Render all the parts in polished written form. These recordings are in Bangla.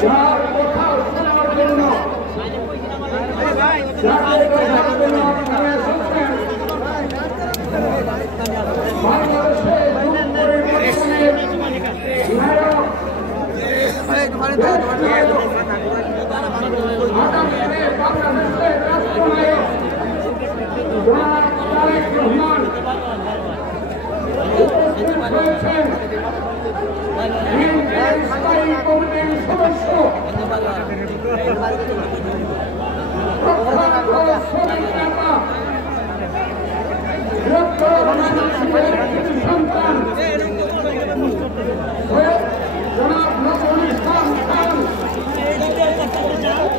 যার কথা শোনার জন্য যাদের কথা শোনার আপনারা এসেছেন বাংলাদেশে পরিবর্তনের নায়ক আগামীতে বাংলাদেশের রাষ্ট্রনায়ক জনাব তারেক রহমান উপস্থিত হয়েছেন। স্থায়ী কমিটির সদস্য প্রখ্যাত শ্রমিক নেতা বৃহত্তর বাংলাদেশের সন্তান জনাব নজরুল ইসলাম খান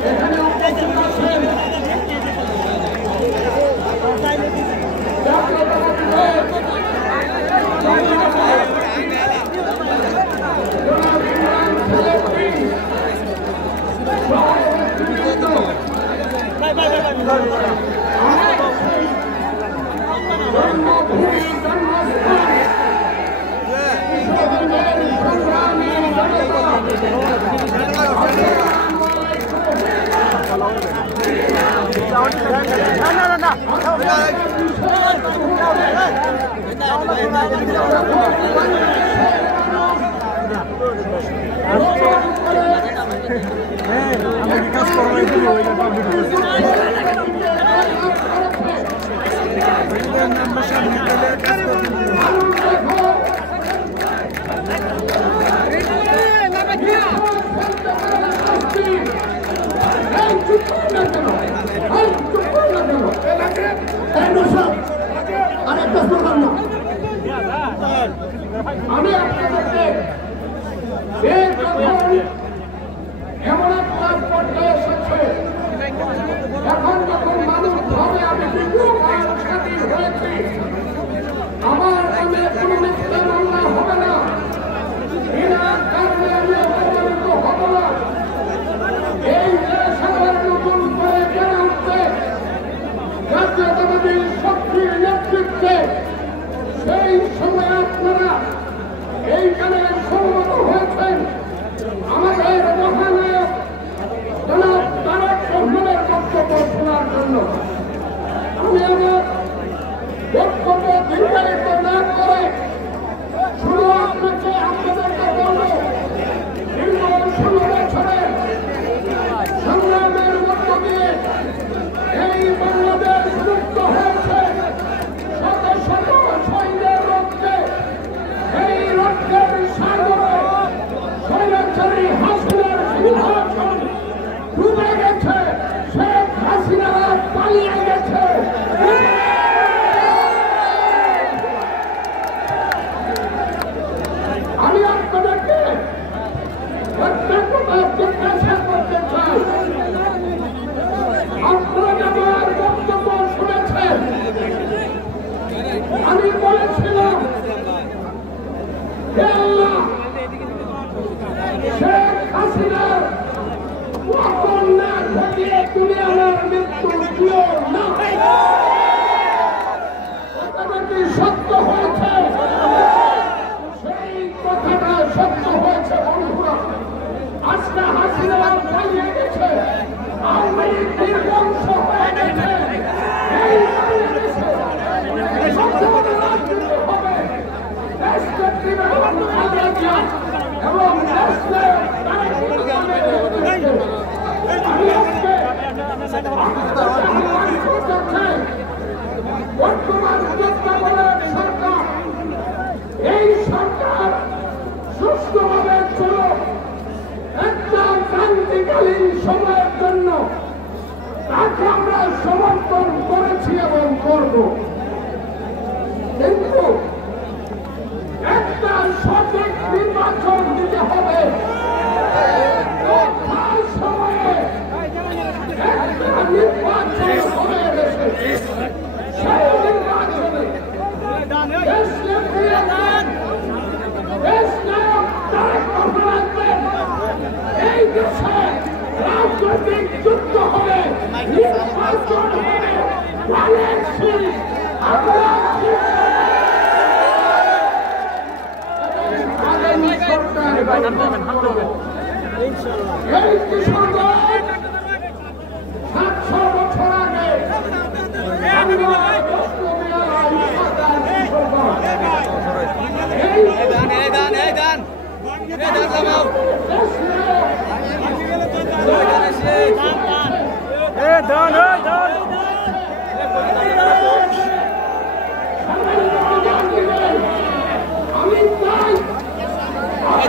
এখানে উপস্থিত আছেন। জাতীয়তাবাদী দল জনাব ইমরান খালেদ জন্মভূমি জন্মস্থান সংগ্রামী আমি আপনাদেরকে এমন একটা পর্যায়ে এসেছে এখন যখন মানুষ ভাবে আমি স্বাধীন হয়েছি আমার নামে কোনো মিথ্যা মামলা হবে না, বিনা কারণে আমি অপমানিত হব না। এই দেশ আবার নতুন করে বেড়ে উঠছে জাতীয়তাবাদী শক্তির নেতৃত্বে। সেই সময় আপনারা এইখানে সম্মত হয়েছেন আমাদের মহানায়ক জনাব তারেক রহমানের বক্তব্য শোনার জন্য। আমি আমার বক্তব্য দীর্ঘায়িত না করে শুধু আপনাকে আপনাদেরকে বলব দীর্ঘ 16 বছরের সংগ্রামের মধ্য দিয়ে এই বাংলাদেশ মুক্ত হয়েছে। শত শত শহীদের রক্তে এই রক্তের সাগরে স্বৈরাচারী হাসিনার সিংহাসন ডুবে গেছে, শেখ হাসিনারা পালিয়ে গেছে। আমি আপনাদেরকে একটা কথা জিজ্ঞাসা করতে চাই, আপনারা আমার বক্তব্য শুনেছেন। আমি বলেছিলাম শেখ হাসিনার পতন না ঘটিয়ে তুমি আমার মৃত্যু দিও না। কথাটা কি সত্য হয়েছে? সেই কথাটা সত্য হয়েছে বন্ধুরা। আজকে হাসিনা পালিয়ে গেছে, আওয়ামী লীগ নির্বংশ হয়ে গেছে। এই বাংলাদেশে রাজনীতি হবে দেশনেত্রী বেগম খালেদা জিয়া এবং দেশনায়ক তারেক রহমানের নেতৃত্বে। আমি আজকে আহ্বান করতে চাই, বর্তমান তত্ত্বাবধায়ক সরকার, এই সরকার সুষ্ঠুভাবে চলুক। একটা ক্রান্তিকালীন সময়ের জন্য তাকে আমরা সমর্থন করেছি এবং করব, কিন্তু একটা সঠিক নির্বাচন দিতে হবে। সময়ে একটা নির্বাচন হয়ে গেছে, সেই নির্বাচনে দেশনায়ক তারেক রহমানকে এই দেশে রাজনৈতিক যুদ্ধ হবে, নির্বাচন হবে। এই কিশোরগঞ্জ 700 বছর আগে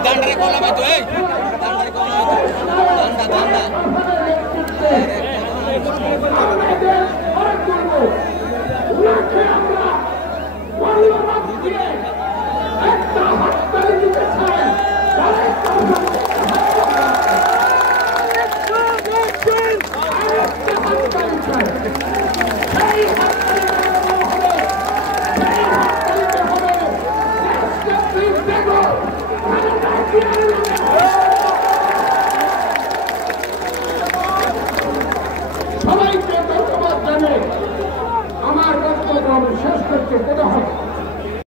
দান্ডারে কলমে তো এই দান্ডারে কলমে তো দান্ডা সবাইকে ধন্যবাদ জানিয়ে আমার বক্তব্য শেষ করতে কথা হবে।